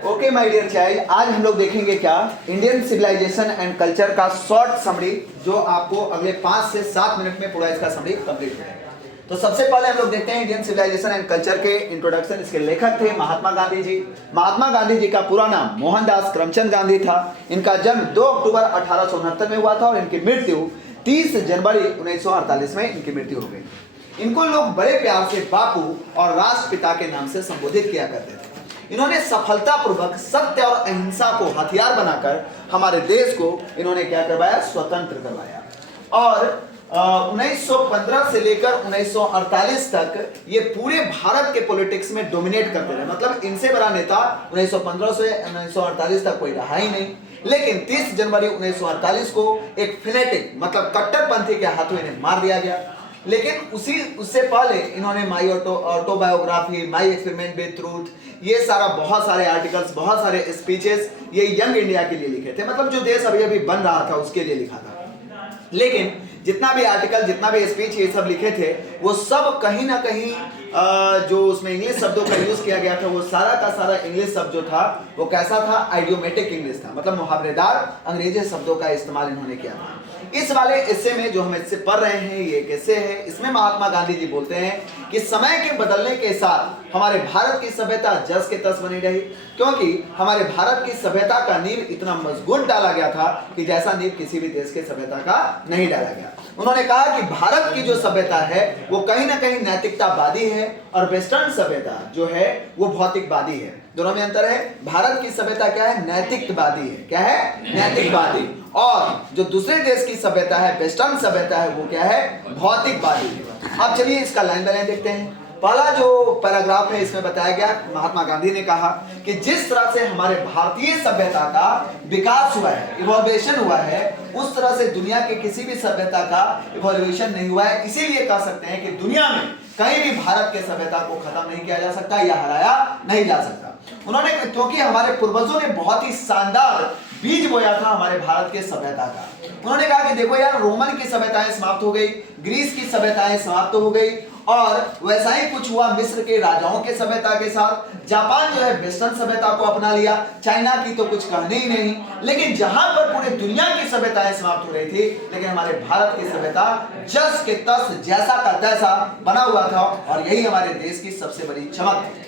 Okay my dear child, आज हम लोग देखेंगे क्या इंडियन सिविलाइजेशन एंड कल्चर का शॉर्ट समरी, जो आपको अगले 5 से 7 मिनट में पूरा इसका समरी कंप्लीट हो जाएगा। तो सबसे पहले हम लोग देखते हैं इंडियन सिविलाइजेशन एंड कल्चर के इंट्रोडक्शन। इसके लेखक थे महात्मा गांधी जी। महात्मा गांधी जी का पूरा नाम मोहनदास करमचंद गांधी था। इनका जन्म 2 अक्टूबर 1869 में हुआ था और इनकी मृत्यु 30 जनवरी 1948 में इनकी मृत्यु हो गई। इनको लोग बड़े प्यार से बापू और राष्ट्रपिता के नाम से संबोधित किया करते थे। इन्होंने सफलतापूर्वक सत्य और अहिंसा को हथियार बनाकर हमारे देश को इन्होंने क्या करवाया, स्वतंत्र करवाया। और 1915 से लेकर 1948 तक ये पूरे भारत के पॉलिटिक्स में डोमिनेट करते रहे। मतलब इनसे बड़ा नेता 1915 से 1948 तक कोई रहा ही नहीं। लेकिन 30 जनवरी 1948 को एक फिनेटिक मतलब कट्टरपंथी के हाथों इन्हें मार दिया गया। लेकिन उससे पहले इन्होंने my autobiography, my experiment with truth, ये सारा बहुत सारे आर्टिकल्स, बहुत सारे स्पीचेस ये यंग इंडिया के लिए लिखे थे। मतलब जो देश अभी अभी बन रहा था उसके लिए लिखा था। लेकिन जितना भी आर्टिकल, जितना भी स्पीच ये सब लिखे थे, वो सब कहीं ना कहीं जो उसमें इंग्लिश शब्दों का यूज किया गया था, वो सारा का सारा इंग्लिश शब्द जो था वो कैसा था, आइडियोमेटिक इंग्लिश था। मतलब मुहावरेदार अंग्रेजी शब्दों का इस्तेमाल इन्होंने किया था। इस वाले एस्से में जो हम इससे पढ़ रहे हैं, ये एक एस्से है। इसमें महात्मा गांधी जी बोलते हैं कि समय के बदलने के साथ हमारे भारत की सभ्यता जस के तस बनी रही, क्योंकि हमारे भारत की सभ्यता का नींव इतना मजबूत डाला गया था कि जैसा नींव किसी भी देश के सभ्यता का नहीं डाला गया। उन्होंने कहा कि भारत की जो सभ्यता है वो कहीं ना कहीं नैतिकतावादी है और वेस्टर्न सभ्यता जो है वो भौतिकवादी है। दोनों में अंतर है। भारत की सभ्यता क्या है, नैतिकवादी है। क्या है, नैतिकवादी। और जो दूसरे देश की सभ्यता है, वेस्टर्न सभ्यता है, वो क्या है, भौतिकवादी है। अब चलिए इसका लाइन बाय लाइन देखते हैं। पहला जो पैराग्राफ है इसमें बताया गया, महात्मा गांधी ने कहा कि जिस तरह से हमारे भारतीय सभ्यता का विकास हुआ है, इवोल्यूशन हुआ है, उस तरह से दुनिया के किसी भी सभ्यता का इवोल्यूशन नहीं हुआ है। इसीलिए कह सकते हैं कि दुनिया में कहीं भी भारत के सभ्यता को खत्म नहीं किया जा सकता या हराया नहीं जा सकता। उन्होंने, क्योंकि हमारे पूर्वजों ने बहुत ही शानदार बीज बोया था हमारे भारत के सभ्यता का। उन्होंने कहा कि देखो यार, रोमन की सभ्यताएं समाप्त हो गई, ग्रीस की सभ्यताएं समाप्त हो गई, और वैसा ही कुछ हुआ मिस्र के राजाओं के सभ्यता के साथ। जापान जो है वेस्टर्न सभ्यता को अपना लिया, चाइना की तो कुछ कहने ही नहीं। लेकिन जहां पर पूरे दुनिया की सभ्यताएं समाप्त हो रही थी, लेकिन हमारे भारत की सभ्यता जस के तस, जैसा का तैसा बना हुआ था, और यही हमारे देश की सबसे बड़ी चमक थी।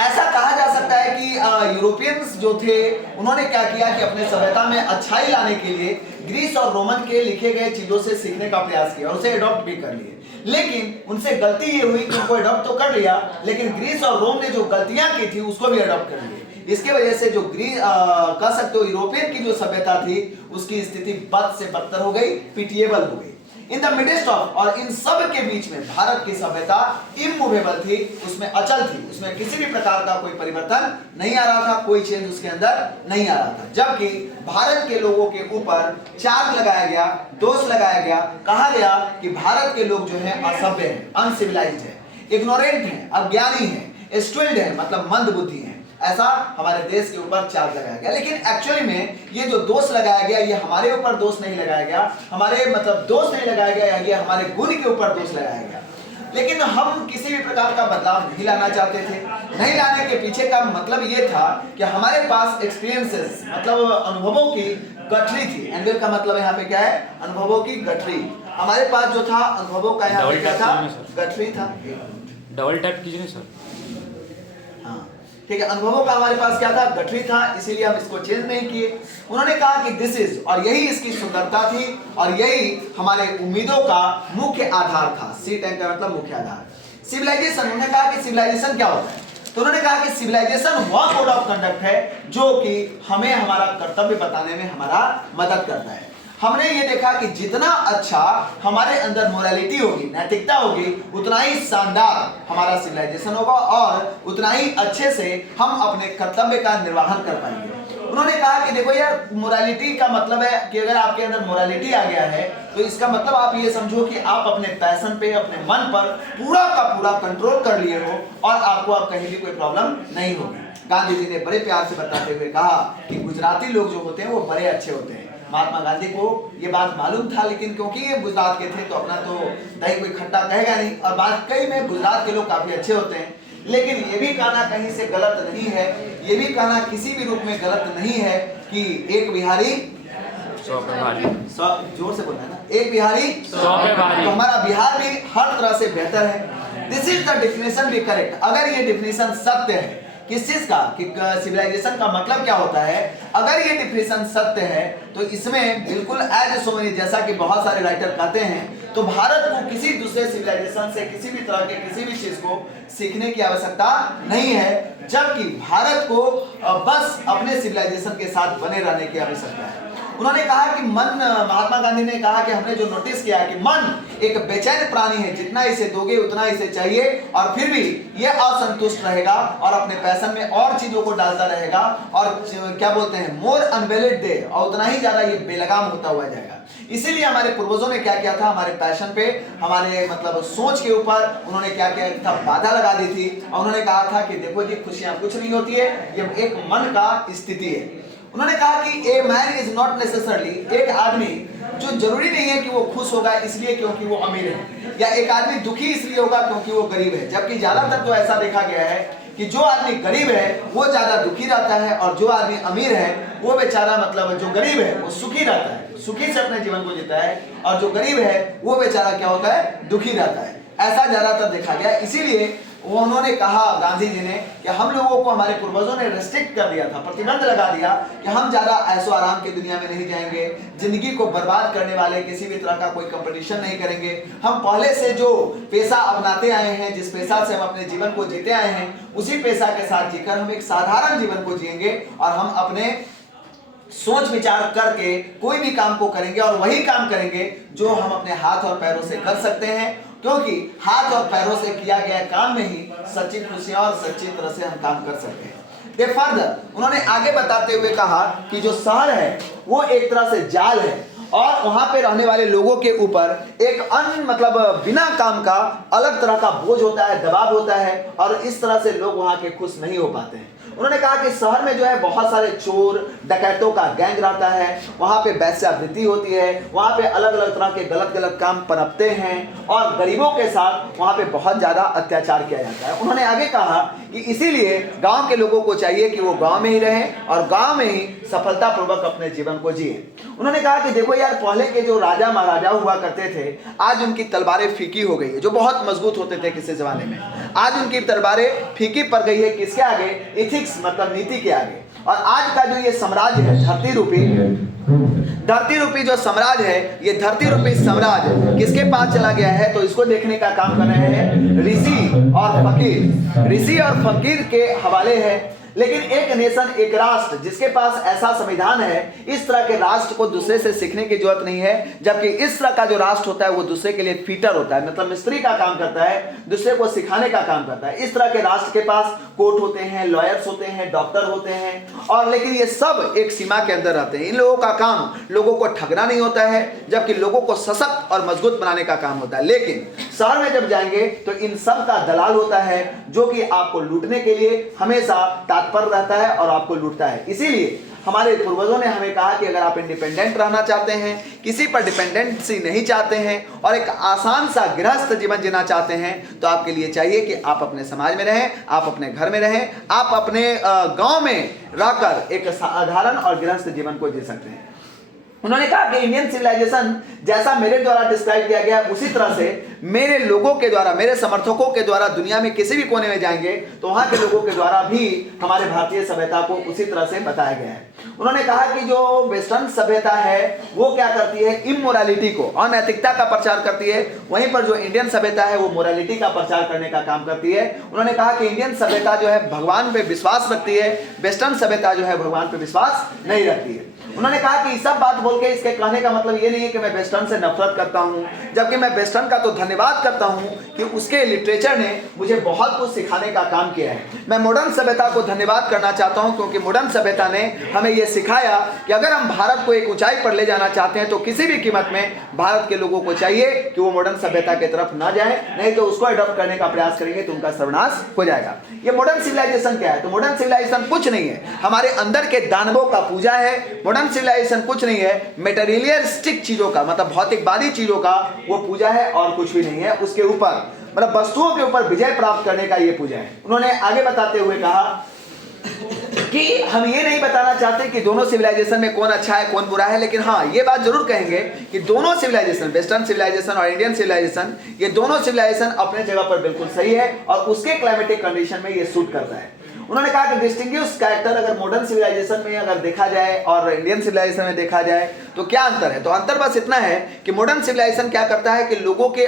ऐसा कहा जा सकता है कि यूरोपियंस जो थे उन्होंने क्या किया कि अपने सभ्यता में अच्छाई लाने के लिए ग्रीस और रोमन के लिखे गए चीजों से सीखने का प्रयास किया और उसे अडॉप्ट भी कर लिए। लेकिन उनसे गलती ये हुई कि उनको अडॉप्ट तो कर लिया, लेकिन ग्रीस और रोम ने जो गलतियां की थी उसको भी अडॉप्ट कर लिए। इसके वजह से जो कह सकते हो यूरोपियन की जो सभ्यता थी उसकी स्थिति बद से बदतर हो गई, पिटिएबल हो गई। इन द मिडेस्ट ऑफ, और इन सब के बीच में भारत की सभ्यता इमूवेबल थी, उसमें अचल थी, उसमें किसी भी प्रकार का कोई परिवर्तन नहीं आ रहा था, कोई चेंज उसके अंदर नहीं आ रहा था। जबकि भारत के लोगों के ऊपर चार्ज लगाया गया, दोष लगाया गया, कहा गया कि भारत के लोग जो हैं असभ्य हैं, अनसिविलाइज्ड हैं, इग्नोरेंट हैं, अज्ञानी हैं, स्टूपिड हैं, मतलब मंद बुद्धि हैं। ऐसा हमारे देश के ऊपर चार्ज लगाया गया। लेकिन एक्चुअली में ये जो दोष लगाया गया, ये हमारे ऊपर दोष नहीं लगाया गया, हमारे मतलब दोष नहीं लगाया गया, ये हमारे गुण के ऊपर दोष लगाया गया। लेकिन हम किसी भी प्रकार का बदलाव नहीं लाना चाहते थे। नहीं लाने के पीछे का मतलब ये था कि हमारे पास एक्सपीरियंसेस, मतलब अनुभवों की गठरी थी। एंगल का मतलब यहाँ पे क्या है, अनुभवों की गठरी। हमारे पास जो था अनुभवों का यहाँ पे क्या था, गठरी था। डबल टैप कीजिए सर। ठीक है, अनुभवों का हमारे पास क्या था, गठरी था, इसीलिए हम इसको चेंज नहीं किए। उन्होंने कहा कि दिस इज, और यही इसकी सुंदरता थी, और यही हमारे उम्मीदों का मुख्य आधार था। सी टैंक का मतलब मुख्य आधार। सिविलाइजेशन, उन्होंने कहा कि सिविलाइजेशन क्या होता है, तो उन्होंने कहा कि सिविलाइजेशन वह कोड ऑफ कंडक्ट है जो कि हमें हमारा कर्तव्य बताने में हमारा मदद करता है। हमने ये देखा कि जितना अच्छा हमारे अंदर मोरालिटी होगी, नैतिकता होगी, उतना ही शानदार हमारा सिविलाइजेशन होगा और उतना ही अच्छे से हम अपने कर्तव्य का निर्वहन कर पाएंगे। उन्होंने कहा कि देखो यार, मोरालिटी का मतलब है कि अगर आपके अंदर मोरालिटी आ गया है तो इसका मतलब आप ये समझो कि आप अपने पैशन पे, अपने मन पर पूरा का पूरा कंट्रोल कर लिए हो और आपको अब कहीं भी कोई प्रॉब्लम नहीं होगी। गांधी जी ने बड़े प्यार से बताते हुए कहा कि गुजराती लोग जो होते हैं वो बड़े अच्छे होते हैं। महात्मा गांधी को ये बात मालूम था, लेकिन क्योंकि ये गुजरात के थे तो अपना तो दही कोई खट्टा कहेगा नहीं, और वाकई में गुजरात के लोग काफी अच्छे होते हैं। लेकिन ये भी कहना कहीं से गलत नहीं है, ये भी कहना किसी भी रूप में गलत नहीं है कि एक बिहारी 100 पे भारी। जोर से बोलना है ना, एक बिहारी 100 पे भारी। तो हमारा बिहार भी हर तरह से बेहतर है। This is the definition B correct. अगर ये डेफिनेशन सत्य है, किस चीज का, कि सिविलाइजेशन का मतलब क्या होता है, अगर ये डेफिनेशन सत्य है तो इसमें बिल्कुल एज सो मेनी, जैसा कि बहुत सारे राइटर कहते हैं, तो भारत को किसी दूसरे सिविलाइजेशन से किसी भी तरह के किसी भी चीज को सीखने की आवश्यकता नहीं है, जबकि भारत को बस अपने सिविलाइजेशन के साथ बने रहने की आवश्यकता है। उन्होंने कहा कि मन, महात्मा गांधी ने कहा कि हमने जो नोटिस किया कि मन एक बेचैन प्राणी है, जितना इसे दोगे उतना इसे चाहिए, और फिर भी ये असंतुष्ट रहेगा और अपने पैशन में और चीजों को डालता रहेगा, और क्या बोलते हैं, मोर अनवेलिड दे, और उतना ही ज्यादा ये बेलगाम होता हुआ जाएगा। इसीलिए हमारे पूर्वजों ने क्या किया था, हमारे पैशन पे, हमारे मतलब सोच के ऊपर उन्होंने क्या किया था, बाधा लगा दी थी, और उन्होंने कहा था कि देखो जी, खुशियां कुछ नहीं होती है, ये एक मन का स्थिति है। उन्होंने कहा कि a man is not necessarily, एक आदमी जो जरूरी नहीं है कि वो खुश होगा इसलिए क्योंकि वो अमीर है, या एक आदमी दुखी इसलिए होगा क्योंकि वो गरीब है, जबकि ज्यादातर तो ऐसा देखा गया है कि जो आदमी गरीब है वो ज्यादा दुखी रहता है, और जो आदमी अमीर है वो बेचारा, मतलब जो गरीब है वो सुखी रहता है, सुखी से अपने जीवन को जीता है, और जो गरीब है वो बेचारा क्या होता है, दुखी रहता है। ऐसा ज्यादातर देखा गया। इसीलिए वो उन्होंने कहा, गांधी जी ने, कि हम लोगों को, हमारे पूर्वजों ने रेस्ट्रिक्ट कर दिया था, प्रतिबंध लगा दिया कि हम ज्यादा ऐशो आराम की दुनिया में नहीं जाएंगे, जिंदगी को बर्बाद करने वाले किसी भी तरह का कोई कंपटीशन नहीं करेंगे। हम पहले से जो पेशा अपनाते आए हैं, जिस पेशा से हम अपने जीवन को जीते आए हैं, उसी पेशा के साथ जीकर हम एक साधारण जीवन को जिएंगे, और हम अपने सोच विचार करके कोई भी काम को करेंगे, और वही काम करेंगे जो हम अपने हाथ और पैरों से कर सकते हैं, क्योंकि हाथ और पैरों से किया गया काम में ही सच्ची खुशियां और सच्ची तरह से हम काम कर सकते हैं। दे फर्दर, उन्होंने आगे बताते हुए कहा कि जो शहर है वो एक तरह से जाल है, और वहां पे रहने वाले लोगों के ऊपर एक मतलब बिना काम का अलग तरह का बोझ होता है, दबाव होता है, और इस तरह से लोग वहां के खुश नहीं हो पाते हैं। उन्होंने कहा कि शहर में जो है बहुत सारे चोर डकैतों का गैंग रहता है, वहाँ पे वेश्यावृत्ति होती है, वहाँ पे अलग अलग तरह के गलत गलत काम पनपते हैं, और गरीबों के साथ वहाँ पे बहुत ज़्यादा अत्याचार किया जाता है। उन्होंने आगे कहा कि इसीलिए गांव के लोगों को चाहिए कि वो गांव में ही रहें और गांव में ही सफलतापूर्वक अपने जीवन को जिए। उन्होंने कहा कि देखो यार, पहले के जो राजा महाराजा हुआ करते थे, आज उनकी तलवारें फीकी हो गई है, जो बहुत मजबूत होते थे किसी जमाने में, आज उनकी तलवारें फीकी पड़ गई है, किसके आगे, इथिक्स मतलब नीति के आगे। और आज का जो ये साम्राज्य है, धरती रूपी जो साम्राज्य है, ये धरती रूपी साम्राज्य किसके पास चला गया है, तो इसको देखने का काम कर रहे हैं ऋषि और फकीर। ऋषि और फकीर के हवाले है। लेकिन एक नेशन, एक राष्ट्र जिसके पास ऐसा संविधान है, इस तरह के राष्ट्र को दूसरे से सीखने की जरूरत नहीं है, जबकि इस तरह का जो राष्ट्र होता है वो दूसरे के लिए फीटर होता है, मतलब मिस्त्री का काम करता है, दूसरे को सिखाने का काम करता है। इस तरह के राष्ट्र के पास कोर्ट होते हैं, लॉयर्स होते हैं, डॉक्टर होते हैं, और लेकिन ये सब एक सीमा के अंदर रहते हैं। इन लोगों का काम लोगों को ठगना नहीं होता है, जबकि लोगों को सशक्त और मजबूत बनाने का काम होता है। लेकिन शहर में जब जाएंगे तो इन सब का दलाल होता है, जो कि आपको लूटने के लिए हमेशा पर रहता है और आपको लूटता है। इसीलिए हमारे पूर्वजों ने हमें कहा कि अगर आप इंडिपेंडेंट रहना चाहते हैं, किसी पर डिपेंडेंसी नहीं चाहते हैं, और एक आसान सा गृहस्थ जीवन जीना चाहते हैं, तो आपके लिए चाहिए कि आप अपने समाज में रहें, आप अपने घर में रहें, आप अपने गांव में रहकर एक साधारण और गृहस्थ जीवन को जी सकते हैं। उन्होंने कहा कि इंडियन सिविलाइजेशन जैसा मेरे द्वारा डिस्क्राइब किया गया, उसी तरह से मेरे लोगों के द्वारा, मेरे समर्थकों के द्वारा दुनिया में किसी भी कोने में जाएंगे तो वहां के लोगों के द्वारा भी हमारे भारतीय सभ्यता को उसी तरह से बताया गया है। उन्होंने कहा कि जो वेस्टर्न सभ्यता है वो क्या करती है, इमोरालिटी को, अनैतिकता का प्रचार करती है, वहीं पर जो इंडियन सभ्यता है वो मोरालिटी का प्रचार करने का काम करती है। उन्होंने कहा कि इंडियन सभ्यता जो है भगवान पे विश्वास रखती है, वेस्टर्न सभ्यता जो है भगवान पे विश्वास नहीं रखती है। उन्होंने कहा कि सब बात बोल के इसके कहने का मतलब ये नहीं है कि मैं वेस्टर्न से नफरत करता हूं, जबकि मैं वेस्टर्न का तो धन्यवाद करता हूं कि उसके लिटरेचर ने मुझे बहुत कुछ सिखाने का काम किया है। मैं मॉडर्न सभ्यता को धन्यवाद करना चाहता हूं, क्योंकि मॉडर्न सभ्यता ने हमें यह सिखाया कि अगर हम भारत को एक ऊंचाई पर ले जाना चाहते हैं तो किसी भी कीमत में भारत के लोगों को चाहिए कि वो मॉडर्न सभ्यता की तरफ ना जाए, नहीं तो उसको अडॉप्ट करने का प्रयास करेंगे तो उनका सर्वनाश हो जाएगा। ये मॉडर्न सिविलाइजेशन क्या है, तो मॉडर्न सिविलाइजेशन कुछ नहीं है, हमारे अंदर के दानवों का पूजा है। मॉडर्न सिविलाइजेशन कुछ नहीं है, मेटेरियलिस्टिक चीजों का, मतलब भौतिकवादी चीजों का वो पूजा है और कुछ भी नहीं है। उसके ऊपर मतलब वस्तुओं के ऊपर विजय प्राप्त करने का ये पूजा है। उन्होंने आगे बताते हुए कहा कि हम ये नहीं बताना चाहते कि दोनों सिविलाइजेशन में कौन अच्छा है कौन बुरा है, लेकिन हाँ ये बात जरूर कहेंगे कि दोनों सिविलाइजेशन, वेस्टर्न सिविलाइजेशन और इंडियन सिविलाइजेशन, ये दोनों सिविलाइजेशन अपने जगह पर बिल्कुल सही है और उसके क्लाइमेटिक कंडीशन में ये सूट करता है। उन्होंने कहा कि डिस्टिंग्विश कैरेक्टर अगर मॉडर्न सिविलाइजेशन में अगर देखा जाए और इंडियन सिविलाइजेशन में देखा जाए तो क्या अंतर है, तो अंतर बस इतना है कि मॉडर्न सिविलाइजेशन क्या करता है कि लोगों के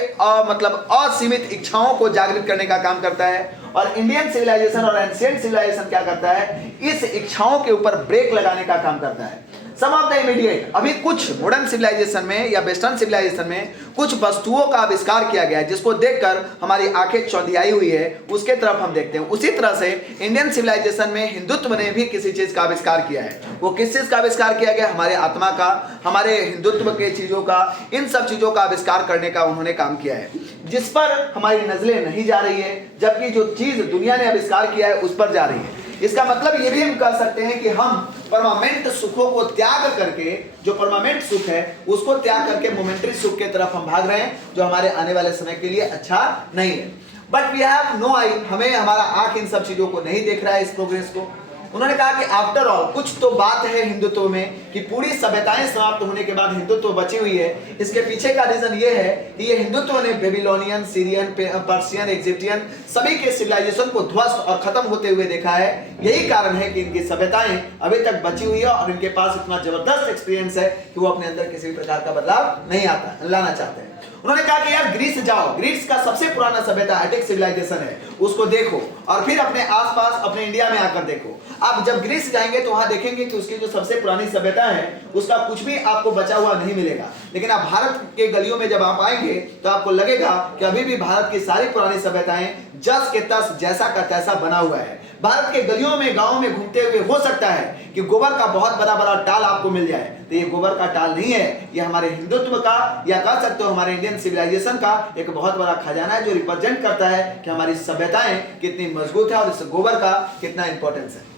मतलब असीमित इच्छाओं को जागृत करने का काम करता है, और इंडियन सिविलाइजेशन और एंशिएंट सिविलाइजेशन क्या करता है, इस इच्छाओं के ऊपर ब्रेक लगाने का काम करता है। सम ऑफ द इमीडिएट, अभी कुछ मॉडर्न सिविलाइजेशन में या वेस्टर्न सिविलाइजेशन में कुछ वस्तुओं का आविष्कार किया गया है जिसको देखकर हमारी आंखें चौंधियाई हुई है, उसके तरफ हम देखते हैं। उसी तरह से इंडियन सिविलाइजेशन में हिंदुत्व ने भी किसी चीज का आविष्कार किया है। वो किस चीज का आविष्कार किया गया? हमारे आत्मा का, हमारे हिंदुत्व के चीजों का, इन सब चीजों का आविष्कार करने का उन्होंने काम किया है, जिस पर हमारी नजरें नहीं जा रही है, जबकि जो चीज दुनिया ने आविष्कार किया है उस पर जा रही है। इसका मतलब ये भी हम कह सकते हैं कि हम परमानेंट सुखों को त्याग करके, जो परमानेंट सुख है उसको त्याग करके मोमेंटरी सुख के तरफ हम भाग रहे हैं, जो हमारे आने वाले समय के लिए अच्छा नहीं है। बट वी हैव नो आई, हमें हमारा आंख इन सब चीजों को नहीं देख रहा है, इस प्रोग्रेस को। उन्होंने कहा कि आफ्टर ऑल कुछ तो बात है हिंदुत्व में कि पूरी सभ्यताएं समाप्त होने के बाद हिंदुत्व बची हुई है। इसके पीछे का रीजन ये है कि ये हिंदुत्व ने बेबीलोनियन, सीरियन, पर्शियन, इजिप्टियन सभी के सिविलाइजेशन को ध्वस्त और खत्म होते हुए देखा है। यही कारण है कि इनकी सभ्यताएं अभी तक बची हुई है और इनके पास इतना जबरदस्त एक्सपीरियंस है कि वो अपने अंदर किसी भी प्रकार का बदलाव नहीं लाना चाहते हैं। उन्होंने कहा कि यार ग्रीस जाओ, ग्रीस का सबसे पुराना सभ्यता एटिक सिविलाइजेशन है, उसको देखो और फिर अपने आसपास अपने इंडिया में आकर देखो। आप जब ग्रीस जाएंगे तो वहां देखेंगे कि उसकी जो सबसे पुरानी सभ्यता है उसका कुछ भी आपको बचा हुआ नहीं मिलेगा। लेकिन आप भारत के गलियों में जब आप आएंगे तो आपको लगेगा कि अभी भी भारत की सारी पुरानी सभ्यताएं जस के तस, जैसा का तैसा बना हुआ है। भारत के गलियों में, गांवों में घूमते हुए हो सकता है कि गोबर का बहुत बड़ा बड़ा टाल आपको मिल जाए, तो ये गोबर का टाल नहीं है, ये हमारे हिंदुत्व का या कह सकते हो हमारे इंडियन सिविलाइजेशन का एक बहुत बड़ा खजाना है, जो रिप्रेजेंट करता है कि हमारी सभ्यताएं कितनी मजबूत है और इस गोबर का कितना इंपॉर्टेंस है।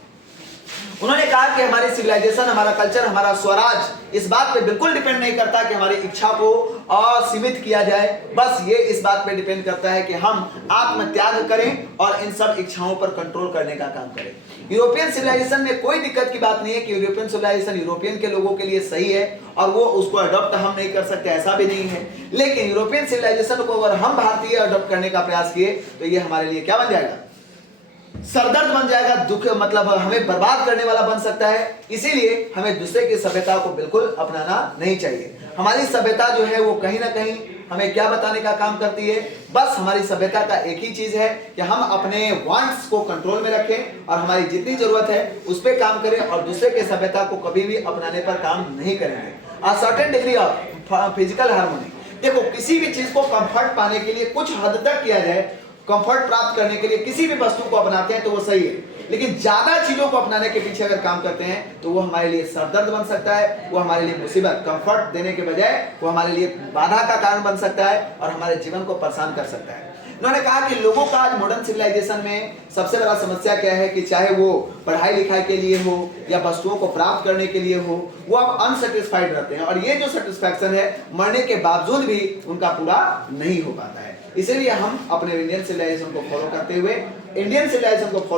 उन्होंने कहा कि हमारी सिविलाइजेशन, हमारा कल्चर, हमारा स्वराज इस बात पे बिल्कुल डिपेंड नहीं करता कि हमारी इच्छा को असीमित किया जाए, बस ये इस बात पे डिपेंड करता है कि हम आत्म त्याग करें और इन सब इच्छाओं पर कंट्रोल करने का काम करें। यूरोपियन सिविलाइजेशन में कोई दिक्कत की बात नहीं है कि यूरोपियन सिविलाइजेशन यूरोपियन के लोगों के लिए सही है और वो उसको अडॉप्ट हम नहीं कर सकते, ऐसा भी नहीं है। लेकिन यूरोपियन सिविलाइजेशन को अगर हम भारतीय अडॉप्ट करने का प्रयास किए तो ये हमारे लिए क्या बन जाएगा? सरदर्द बन जाएगा, दुख, मतलब हमें बर्बाद करने वाला बन सकता है। इसीलिए हमें दूसरे की सभ्यता को बिल्कुल अपनाना नहीं चाहिए। हमारी सभ्यता जो है वो कहीं ना कहीं हमें क्या बताने का काम करती है? बस हमारी सभ्यता का एक ही चीज है कि हम अपने वांट्स को कंट्रोल में रखें और हमारी जितनी जरूरत है उस पर काम करें और दूसरे के सभ्यता को कभी भी अपनाने पर काम नहीं करेंगे। A certain degree of physical harmony, देखो किसी भी चीज को कंफर्ट पाने के लिए कुछ हद तक किया जाए, कंफर्ट प्राप्त करने के लिए किसी भी वस्तु को अपनाते हैं तो वो सही है, लेकिन ज्यादा चीजों को अपनाने के पीछे अगर काम करते हैं तो वो हमारे लिए सरदर्द बन सकता है, वो हमारे लिए मुसीबत, कंफर्ट देने के बजाय वो हमारे लिए बाधा का कारण बन सकता है और हमारे जीवन को परेशान कर सकता है। उन्होंने कहा कि लोगों का आज मॉडर्न सिविलाइजेशन में सबसे बड़ा समस्या क्या है कि चाहे वो पढ़ाई लिखाई के लिए हो या वस्तुओं को प्राप्त करने के लिए हो, वो अब अनसेटिस्फाइड रहते हैं और ये जो सेटिस्फैक्शन है मरने के बावजूद भी उनका पूरा नहीं हो पाता है। इसीलिए हम अपने इंडियन सिविलाइजेशन को फॉलो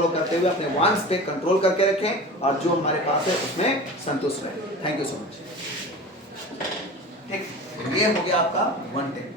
करते हुए, अपने वांट्स पे कंट्रोल करके रखें और जो हमारे पास है उसमें संतुष्ट रहें। Thank you so much. ठीक, ये हो गया आपका 110।